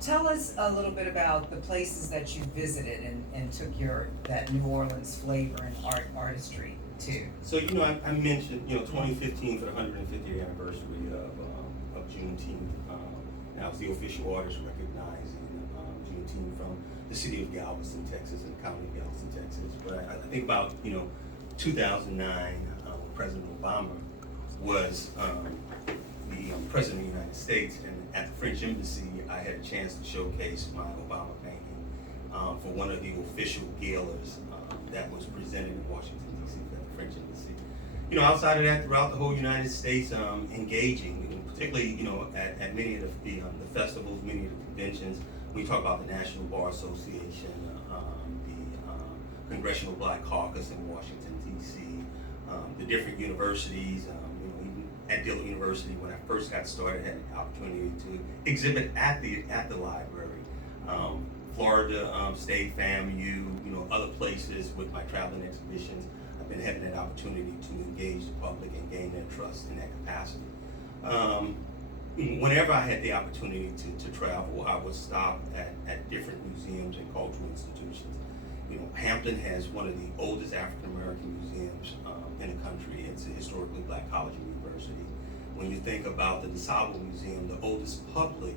Tell us a little bit about the places that you visited and took that New Orleans flavor and artistry to. So, I mentioned, 2015 for the 150th anniversary of Juneteenth. That was the official artist recognizing Juneteenth from the city of Galveston, Texas, and the county of Galveston, Texas. But I think about, 2009, when President Obama was the President of the United States, and at the French Embassy, I had a chance to showcase my Obama painting for one of the official galas that was presented in Washington, D.C. at the French Embassy. Outside of that, throughout the whole United States, engaging, particularly, at many of the festivals, many of the conventions. We talk about the National Bar Association, the Congressional Black Caucus in Washington, D.C., the different universities. Even at Dillard University, when I first got started, I had the opportunity to exhibit at the library. Florida State, FAMU, other places with my traveling exhibitions. I've been having that opportunity to engage the public and gain their trust in that capacity. Whenever I had the opportunity to travel, I would stop at different museums and cultural institutions. Hampton has one of the oldest African American museums in the country. It's a historically black college and university. When you think about the DeSable Museum, the oldest public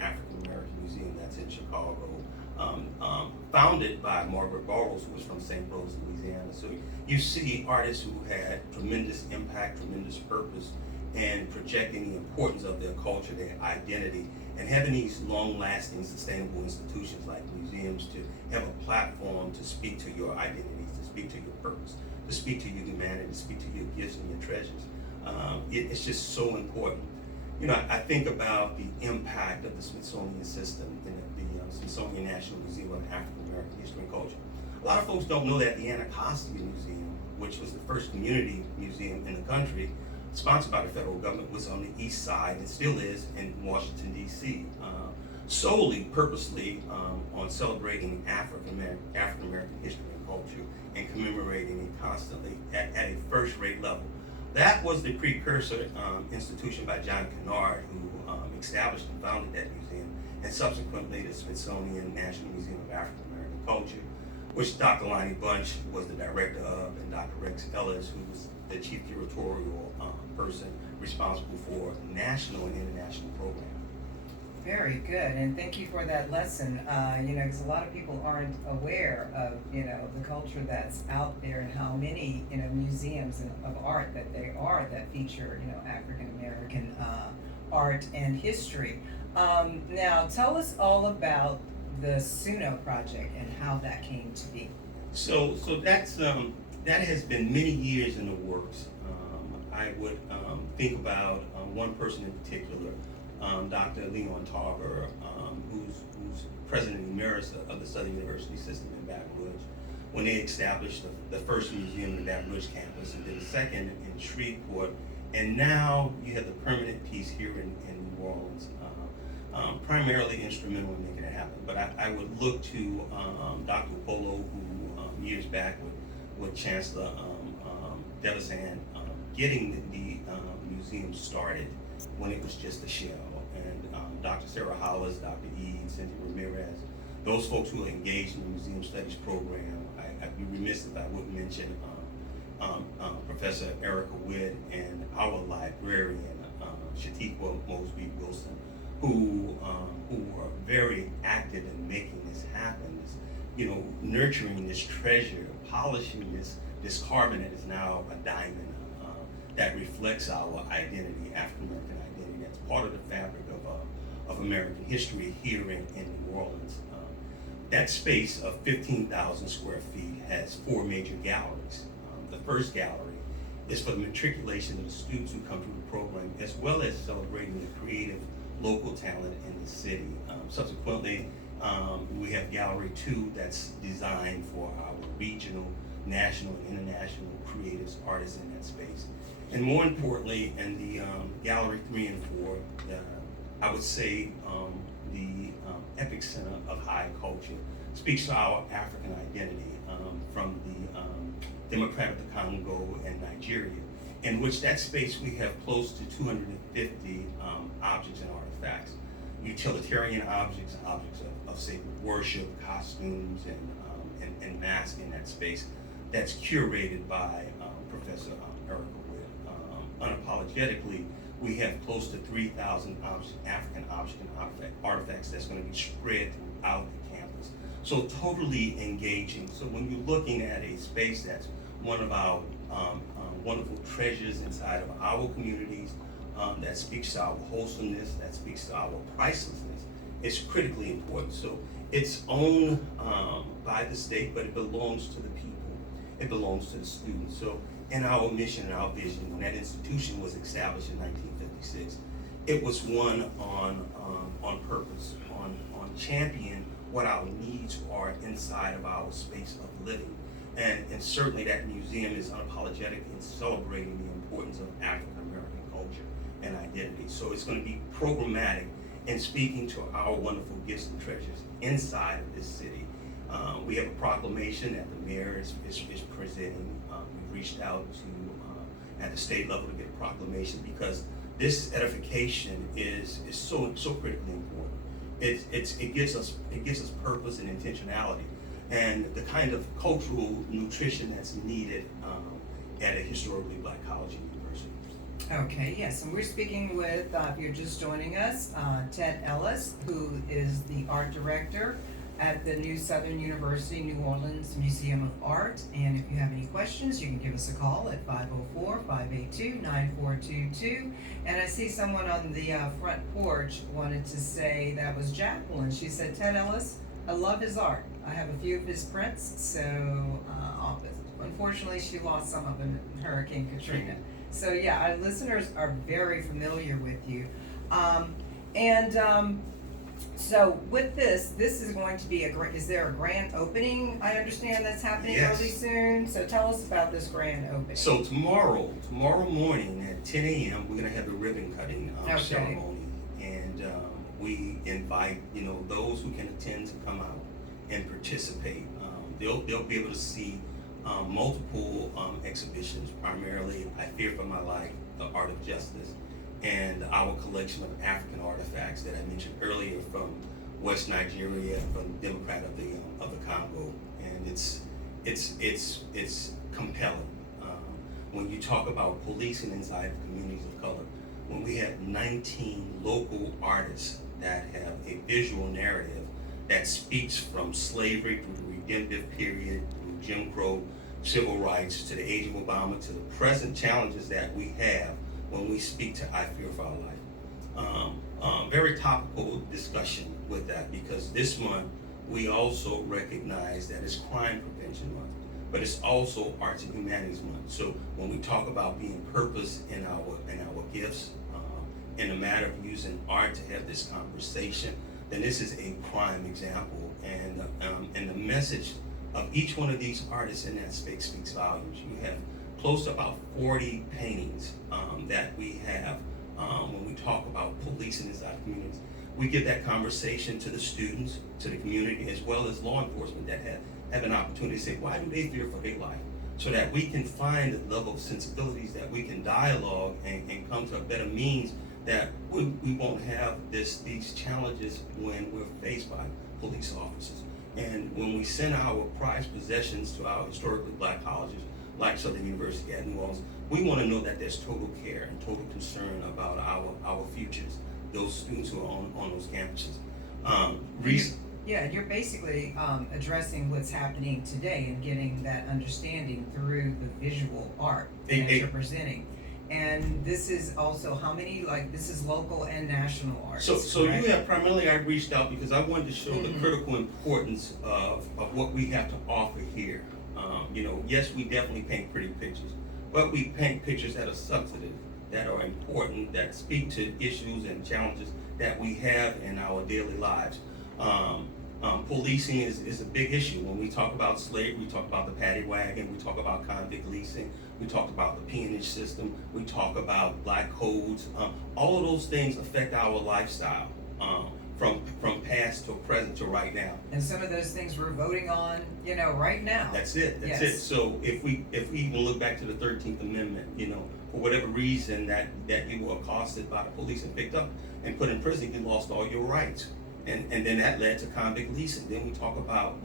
African American museum, that's in Chicago, founded by Margaret Burroughs, who was from St. Rose, Louisiana. So you see artists who had tremendous impact, tremendous purpose, and projecting the importance of their culture, their identity, and having these long-lasting, sustainable institutions like museums to have a platform to speak to your identities, to speak to your purpose, to speak to your humanity, to speak to your gifts and your treasures. It's just so important. I think about the impact of the Smithsonian system in the Smithsonian National Museum of African American History and Culture. A lot of folks don't know that the Anacostia Museum, which was the first community museum in the country, sponsored by the federal government, was on the east side and still is in Washington, D.C., solely, purposely on celebrating African American history and culture and commemorating it constantly at a first-rate level. That was the precursor institution by John Kennard, who established and founded that museum, and subsequently the Smithsonian National Museum of African American Culture, which Dr. Lonnie Bunch was the director of, and Dr. Rex Ellis, who was the chief curatorial person responsible for national and international programming. Very good, and thank you for that lesson. Because a lot of people aren't aware of the culture that's out there and how many museums of art that there are that feature African American art and history. Now, tell us all about the SUNO project and how that came to be. So that's that has been many years in the works. I would think about one person in particular, Dr. Leon Tarver, who's president emeritus of the Southern University System in Baton Rouge, when they established the first museum in the Baton Rouge campus, and then the second in Shreveport, and now you have the permanent piece here in New Orleans, primarily instrumental in making it happen. But I would look to Dr. Polo, who years back with Chancellor Devizan, getting the museum started when it was just a shell. And Dr. Sarah Hollis, Dr. Eads, Cynthia Ramirez, those folks who are engaged in the museum studies program, I'd be remiss if I wouldn't mention Professor Erica Witt and our librarian, Shatiqua Mosby Wilson, who are very active in making this happen, nurturing this treasure, polishing this carbon that is now a diamond, that reflects our identity, African American identity. That's part of the fabric of American history here in New Orleans. That space of 15,000 square feet has 4 major galleries. The first gallery is for the matriculation of the students who come through the program, as well as celebrating the creative local talent in the city. Subsequently, we have Gallery 2 that's designed for our regional, national, and international creatives, artists in that space. And more importantly, in the Gallery 3 and 4, I would say the epic center of high culture speaks to our African identity from the Democratic of the Congo and Nigeria, in which that space we have close to 250 objects and artifacts. utilitarian objects, objects of sacred worship, costumes, and masks in that space. That's curated by Professor Erica Witt. Unapologetically, we have close to 3,000 African objects and artifacts that's going to be spread throughout the campus. So totally engaging. So when you're looking at a space that's one of our wonderful treasures inside of our communities, that speaks to our wholesomeness, that speaks to our pricelessness, it's critically important. So it's owned by the state, but it belongs to the people. It belongs to the students. So in our mission and our vision, when that institution was established in 1956, it was one on purpose, on champion what our needs are inside of our space of living. And certainly that museum is unapologetic in celebrating the importance of African American culture and identity. So it's going to be programmatic in speaking to our wonderful gifts and treasures inside of this city. We have a proclamation that the mayor is presenting. We've reached out to at the state level to get a proclamation because this edification is so critically important. It gives us purpose and intentionality, and the kind of cultural nutrition that's needed at a historically Black college and university. Okay, yes, and we're speaking with, if you're just joining us, Ted Ellis, who is the art director at the New Southern University New Orleans Museum of Art. And if you have any questions, you can give us a call at 504-582-9422. And I see someone on the front porch wanted to say that was Jacqueline. She said, Ted Ellis, I love his art. I have a few of his prints, so unfortunately she lost some of them in Hurricane Katrina. So yeah, our listeners are very familiar with you. So with this is going to be is there a grand opening, I understand, that's happening Yes. early soon? So tell us about this grand opening. So tomorrow morning at 10 a.m., we're gonna have the ribbon cutting Okay. ceremony, and we invite those who can attend to come out and participate. They'll be able to see multiple exhibitions, primarily I Fear for My Life, The Art of Justice, and our collection of African artifacts that I mentioned earlier from West Nigeria, from the Democrat of the Congo, and it's compelling. When you talk about policing inside communities of color, when we have 19 local artists that have a visual narrative that speaks from slavery through the redemptive period, through Jim Crow, civil rights, to the age of Obama, to the present challenges that we have when we speak to I Fear for Our Life. Very topical discussion with that, because this month we also recognize that it's Crime Prevention Month, but it's also Arts and Humanities Month. So when we talk about being purpose in our gifts, in the matter of using art to have this conversation, then this is a prime example. And the message of each one of these artists in that space speaks volumes. You have close to about 40 paintings that we have when we talk about policing inside communities. We give that conversation to the students, to the community, as well as law enforcement that have an opportunity to say, why do they fear for their life? So that we can find the level of sensibilities that we can dialogue and come to a better means that we won't have these challenges when we're faced by police officers. And when we send our prized possessions to our historically Black colleges, like Southern University at New Orleans, we want to know that there's total care and total concern about our futures, those students who are on those campuses. Yeah, you're basically addressing what's happening today and getting that understanding through the visual art that you're presenting. And this is also this is local and national art. So you have primarily, I reached out because I wanted to show the critical importance of what we have to offer here. Yes, we definitely paint pretty pictures, but we paint pictures that are substantive, that are important, that speak to issues and challenges that we have in our daily lives. Policing is a big issue. When we talk about slavery, we talk about the paddy wagon, we talk about convict leasing, we talk about the peonage system, we talk about Black codes. All of those things affect our lifestyle from past to present to right now. And some of those things we're voting on, right now. That's it. Yes. So if we even look back to the 13th Amendment, for whatever reason that you were accosted by the police and picked up and put in prison, you lost all your rights. And then that led to convict leasing. Then we talk about,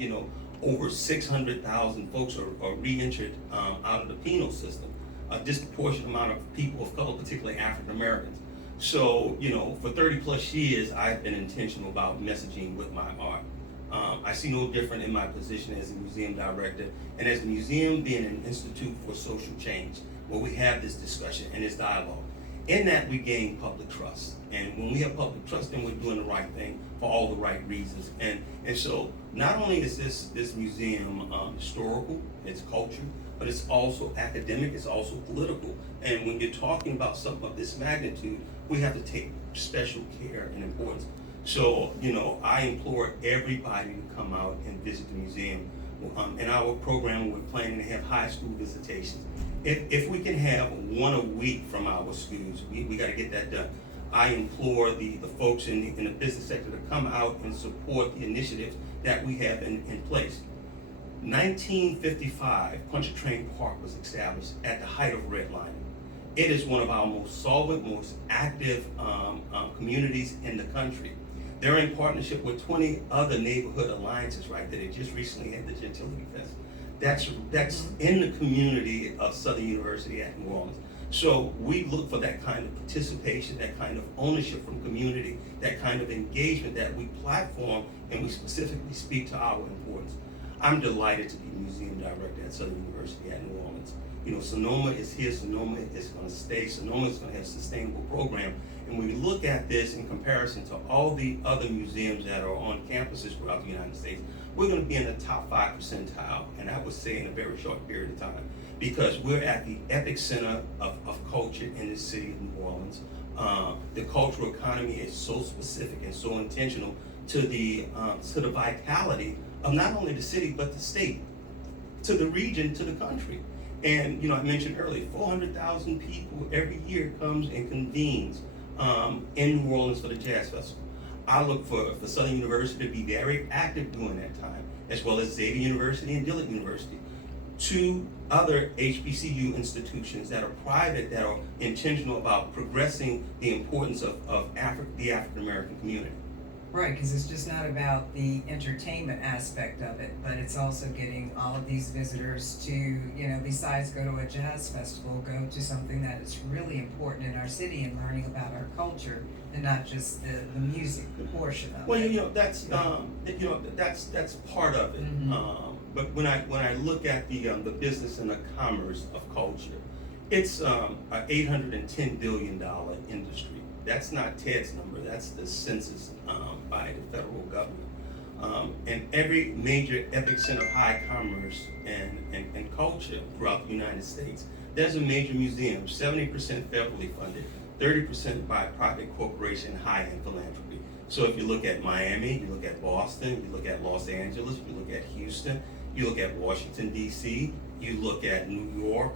over 600,000 folks are re-entered out of the penal system. A disproportionate amount of people of color, particularly African Americans. So, for 30 plus years, I've been intentional about messaging with my art. I see no different in my position as a museum director and as the museum being an institute for social change, where we have this discussion and this dialogue. In that, we gain public trust. And when we have public trust, then we're doing the right thing for all the right reasons. And so not only is this museum historical, it's culture, but it's also academic, it's also political. And when you're talking about something of this magnitude, we have to take special care and importance. So, I implore everybody to come out and visit the museum. In our program, we're planning to have high school visitations. If we can have one a week from our schools, we got to get that done. I implore the folks in the business sector to come out and support the initiatives that we have in place. 1955, Pontchartrain Park was established at the height of redlining. It is one of our most solvent, most active communities in the country. They're in partnership with 20 other neighborhood alliances, right, that they just recently had the Gentility Fest. That's in the community of Southern University at New Orleans. So we look for that kind of participation, that kind of ownership from community, that kind of engagement that we platform and we specifically speak to our importance. I'm delighted to be museum director at Southern University at New Orleans. Sonoma is here, Sonoma is going to stay, Sonoma is going to have a sustainable program. And when we look at this in comparison to all the other museums that are on campuses throughout the United States, we're going to be in the top 5 percentile, and I would say in a very short period of time, because we're at the epicenter of culture in the city of New Orleans. The cultural economy is so specific and so intentional to the vitality of not only the city, but the state, to the region, to the country. And, I mentioned earlier, 400,000 people every year comes and convenes in New Orleans for the Jazz Festival. I look for Southern University to be very active during that time, as well as Xavier University and Dillard University. 2 other HBCU institutions that are private, that are intentional about progressing the importance of the African American community. Right, because it's just not about the entertainment aspect of it, but it's also getting all of these visitors to, besides go to a jazz festival, go to something that is really important in our city and learning about our culture and not just the music portion of Well, it. that's part of it. Mhm. But when I look at the business and the commerce of culture, it's a $810 billion industry. That's not Ted's number. That's the census by the federal government. And every major epicenter of high commerce and culture throughout the United States, there's a major museum, 70% federally funded, 30% by private corporation, high-end philanthropy. So if you look at Miami, you look at Boston, you look at Los Angeles, you look at Houston, you look at Washington, D.C., you look at New York,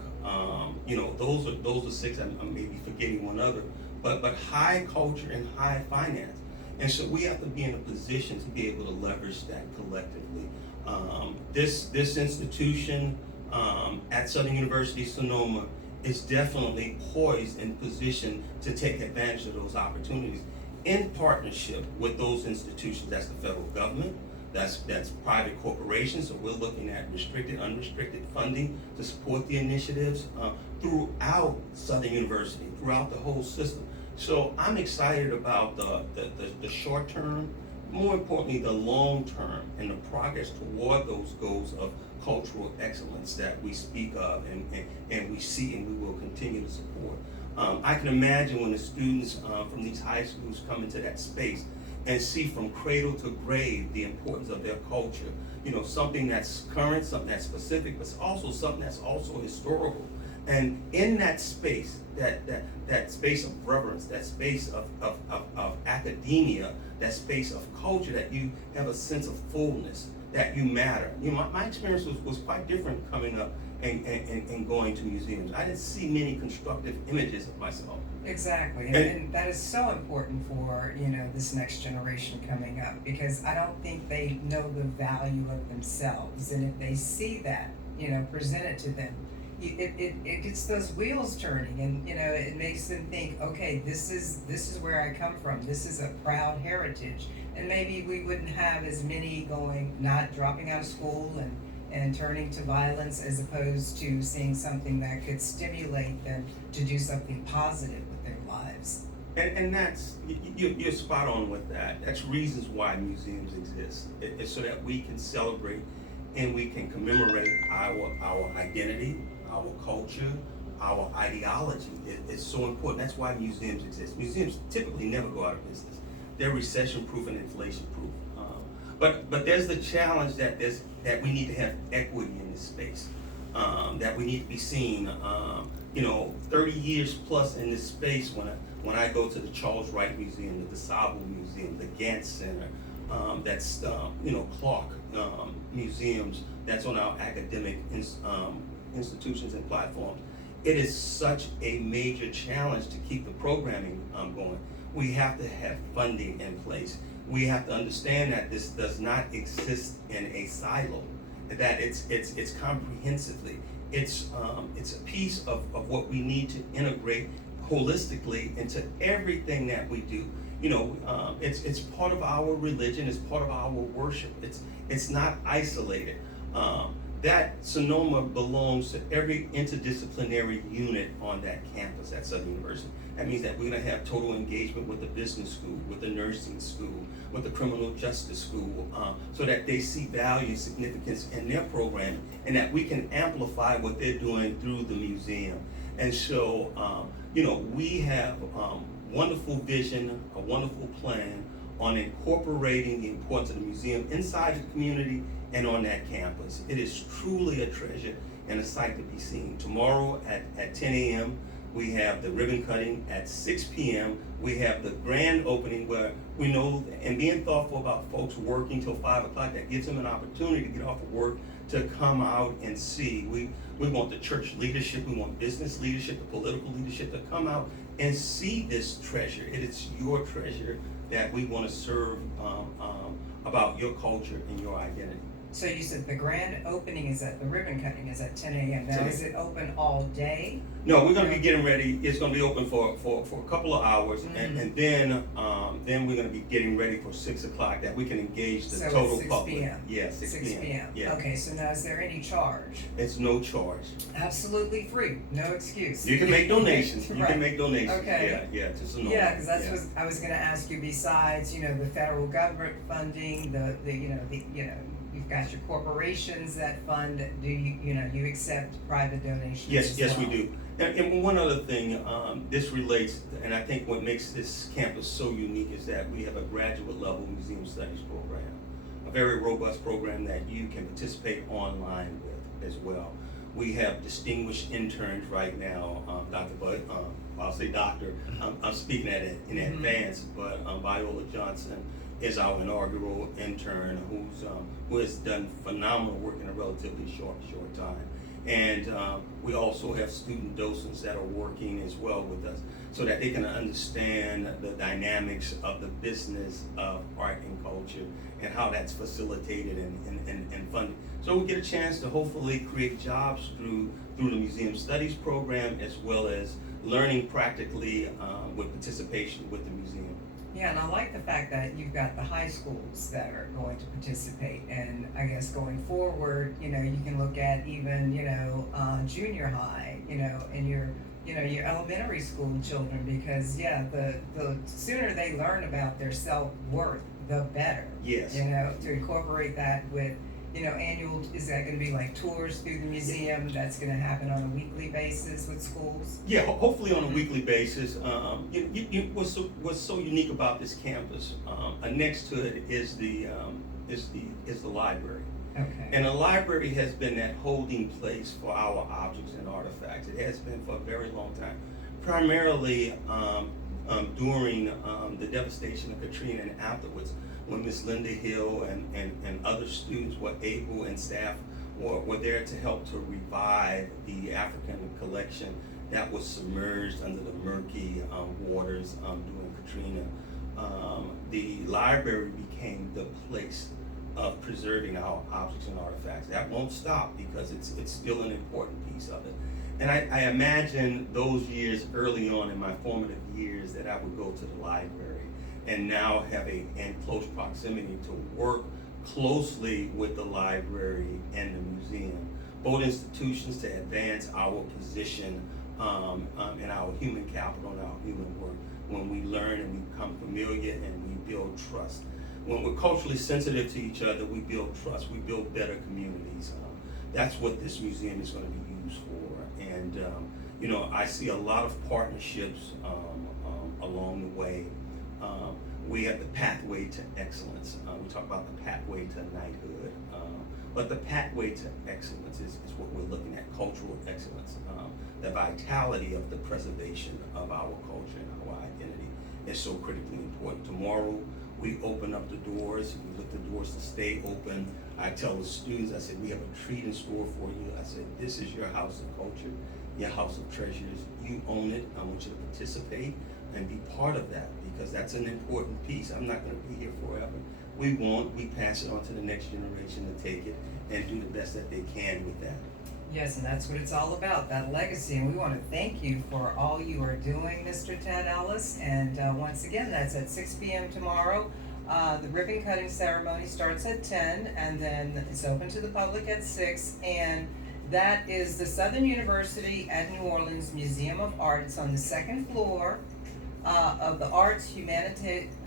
those are 6, I'm maybe forgetting one other, but high culture and high finance. And so we have to be in a position to be able to leverage that collectively. This institution at Southern University Sonoma is definitely poised and positioned to take advantage of those opportunities in partnership with those institutions. That's the federal government, that's private corporations. So we're looking at restricted, unrestricted funding to support the initiatives throughout Southern University, throughout the whole system. So I'm excited about the short term, more importantly, the long term, and the progress toward those goals of cultural excellence that we speak of and we see and we will continue to support. I can imagine when the students from these high schools come into that space and see from cradle to grave the importance of their culture. Something that's current, something that's specific, but also something that's also historical. And in that space, that space of reverence, that space of academia, that space of culture, that you have a sense of fullness, that you matter. My experience was quite different coming up and going to museums. I didn't see many constructive images of myself. Exactly, and that is so important for, this next generation coming up, because I don't think they know the value of themselves, and if they see that, presented to them, it gets those wheels turning, and it makes them think, okay, this is where I come from. This is a proud heritage, and maybe we wouldn't have as many going, not dropping out of school and turning to violence, as opposed to seeing something that could stimulate them to do something positive with their lives. And that's, you're spot on with that. That's reasons why museums exist. It's so that we can celebrate and we can commemorate our identity, our culture, our ideology. It's so important. That's why museums exist. Museums typically never go out of business. They're recession-proof and inflation-proof. But there's the challenge that we need to have equity in this space. That we need to be seen. 30 years plus in this space. When I go to the Charles Wright Museum, the DeSable Museum, the Gantt Center, that's Clark museums, that's on our academic institutions and platforms. It is such a major challenge to keep the programming going. We have to have funding in place. We have to understand that this does not exist in a silo, that it's comprehensively. It's a piece of what we need to integrate holistically into everything that we do. It's part of our religion. It's part of our worship. It's not isolated. That Sonoma belongs to every interdisciplinary unit on that campus at Southern University. That means that we're going to have total engagement with the business school, with the nursing school, with the criminal justice school, so that they see value and significance in their programming, and that we can amplify what they're doing through the museum. And so, we have wonderful vision, a wonderful plan on incorporating the importance of the museum inside the community and on that campus. It is truly a treasure and a sight to be seen. Tomorrow at 10 a.m., we have the ribbon cutting. At 6 p.m., we have the grand opening, where we know, and being thoughtful about folks working till 5 o'clock, that gives them an opportunity to get off of work to come out and see. We want the church leadership, we want business leadership, the political leadership to come out and see this treasure. It is your treasure that we want to serve about your culture and your identity. So you said the grand opening is the ribbon cutting is at 10 a.m. Now, 10 is it open all day? No, we're going to be getting ready. It's going to be open for a couple of hours, and then we're going to be getting ready for 6 o'clock, that we can engage the So total it's 6 public. p.m. Yeah, 6 p.m. Yeah. Okay, so now is there any charge? It's no charge. Absolutely free, no excuse. You can make donations. You Right. can make donations. Okay. Yeah, to Sonoma. Yeah, because that's what I was going to ask you. Besides, the federal government funding, you've got your corporations that fund. Do you accept private donations? Yes, as we well? do. And one other thing, this relates, and I think what makes this campus so unique is that we have a graduate level museum studies program, a very robust program that you can participate online with as well. We have distinguished interns right now, Dr. Bud, I'll say doctor, I'm speaking in advance, but Viola Johnson is our inaugural intern, who has done phenomenal work in a relatively short time. And we also have student docents that are working as well with us, so that they can understand the dynamics of the business of art and culture and how that's facilitated and funded. So we get a chance to hopefully create jobs through the museum studies program, as well as learning practically with participation with the museum. Yeah, and I like the fact that you've got the high schools that are going to participate, and I guess going forward, you can look at even, junior high, and your elementary school children, because the sooner they learn about their self-worth, the better. Yes. To incorporate that with, annual, is that gonna be like tours through the museum that's gonna happen on a weekly basis with schools? Yeah, hopefully on a weekly basis. What's so unique about this campus? Next to it is the library. Okay. And the library has been that holding place for our objects and artifacts. It has been for a very long time, primarily during the devastation of Katrina and afterwards, when Miss Linda Hill and other students were able, and staff were there to help to revive the African collection that was submerged under the murky waters during Katrina. The library became the place of preserving our objects and artifacts. That won't stop because it's still an important piece of it. And I imagine those years early on in my formative years that I would go to the library and now have in close proximity to work closely with the library and the museum, both institutions to advance our position in our human capital and our human work. When we learn and we become familiar and we build trust. When we're culturally sensitive to each other, we build trust, we build better communities. That's what this museum is going to be used for. And you know, I see a lot of partnerships along the way. We have the pathway to excellence. We talk about the pathway to knighthood. But the pathway to excellence is what we're looking at, cultural excellence. The vitality of the preservation of our culture and our identity is so critically important. Tomorrow, we open up the doors, we look the doors to stay open. I tell the students, I said, we have a treat in store for you. I said, this is your house of culture, your house of treasures. You own it. I want you to participate and be part of that because that's an important piece. I'm not gonna be here forever. We pass it on to the next generation to take it and do the best that they can with that. Yes, and that's what it's all about, that legacy, and we want to thank you for all you are doing, Mr. Ted Ellis, and once again, that's at 6 p.m. tomorrow. The ribbon cutting ceremony starts at 10, and then it's open to the public at 6, and that is the Southern University at New Orleans Museum of Art. It's on the second floor of the Arts,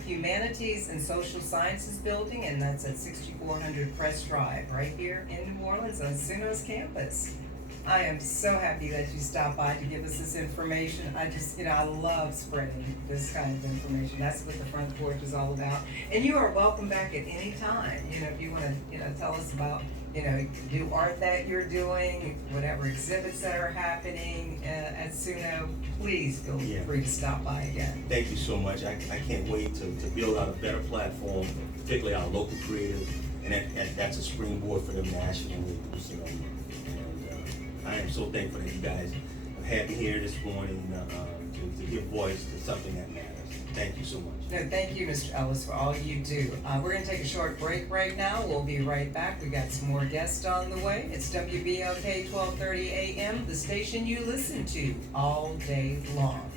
Humanities and Social Sciences Building, and that's at 6400 Press Drive, right here in New Orleans on SUNO's campus. I am so happy that you stopped by to give us this information. I just, I love spreading this kind of information. That's what the front porch is all about. And you are welcome back at any time, if you want to, tell us about, new art that you're doing, whatever exhibits that are happening at SUNO, please feel free to stop by again. Thank you so much. I can't wait to build out a better platform, particularly our local creatives, and that's a springboard for them nationally. And I am so thankful that you guys had me here this morning to give voice to something that matters. Thank you so much. No, thank you, Mr. Ellis, for all you do. We're going to take a short break right now. We'll be right back. We got some more guests on the way. It's WBOK 1230 AM, the station you listen to all day long.